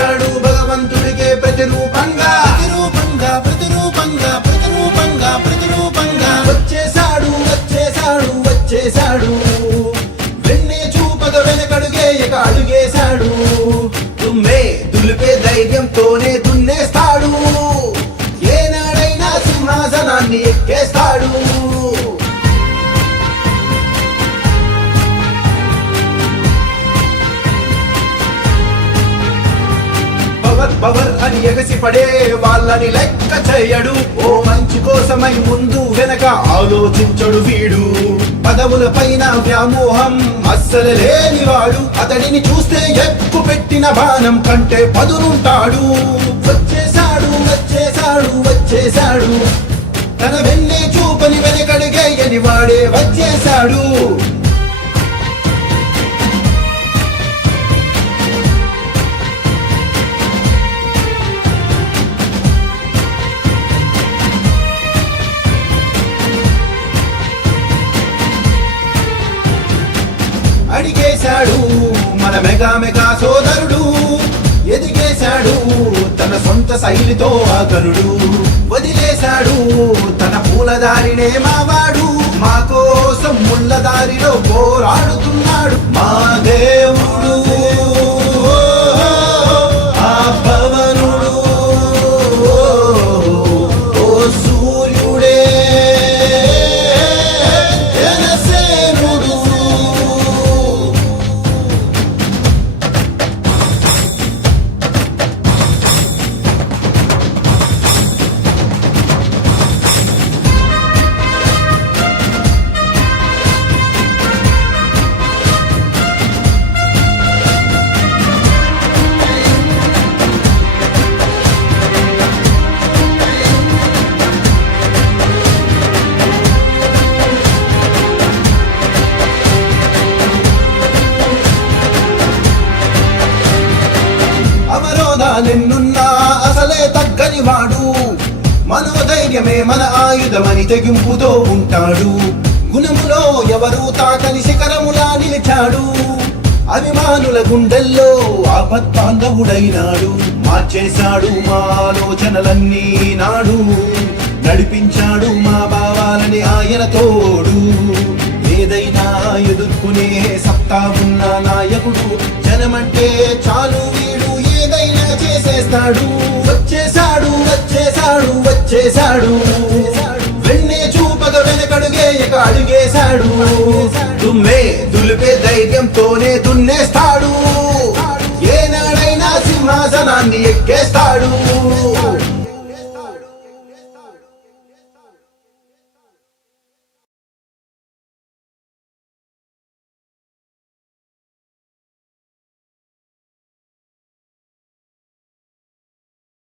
వచ్చాడు భగవంతుడికే ప్రతిరూపంగా ప్రతిరూపంగా ప్రతిరూపంగా ప్రతిరూపంగా ప్రతిరూపంగా వచ్చేశాడు వచ్చేశాడు వచ్చేశాడు వెన్నే చూపగ వెనకడుగే ఇక అడుగేశాడు దుమ్మే దులిపే ధైర్యంతోనే దున్నేస్తాడు ఏనాడైనా సింహాసనాన్ని ఎక్కేస్తాడు పవర్ అని ఎగసి పడే వాళ్ళని లెక్క చేయడు ఓ మంచి కోసమై ముందు వెనక ఆలోచించడు వీడు పదవుల పైన వ్యామోహం అస్సలు లేనివాడు అతడిని చూస్తే ఎక్కు పెట్టిన బాణం కంటే పదునుంటాడు వచ్చేశాడు వచ్చేశాడు వచ్చేశాడు తన వెన్నే చూపని వెనకడిగేయని వాడే వచ్చేశాడు అడిగేశాడు మన మెగా సోదరుడు ఎదిగేశాడు తన సొంత శైలితో ఆగరుడు వదిలేశాడు తన పూలదారినే మావాడు మా కోసం ముళ్ళదారిలో పోరాడుతున్నాడు మా దేవుడు ఆ భవనుడు ఓ సూర్యుడే అవరోధాలెన్నున్నా అసలే తగ్గని వాడు మనోధైర్యమే మన ఆయుధమని తెగింపుతో ఉంటాడు గుణములో ఎవరూ తాకని శిఖరములా నిలిచాడు అభిమానుల గుండెల్లో ఆపత్బాంధవుడైనాడు మార్చేశాడు మా ఆలోచనలన్నీ నాడు నడిపించాడు మా భావాలని ఆయన తోడు ఏదైనా ఎదుర్కొనే సత్తా ఉన్న నాయకుడు జనమంటే చాలు వీడు ఏదైనా చేసేస్తాడు వచ్చేశాడు వచ్చేశాడు వచ్చేశాడు వెన్నే చూపగ వెనకడుగే ఇక అడుగేశాడు దుమ్మే దులిపే ధైర్యంతోనే దున్నేస్తాడు ఏనాడైనా సింహాసనాన్ని ఎక్కేస్తాడు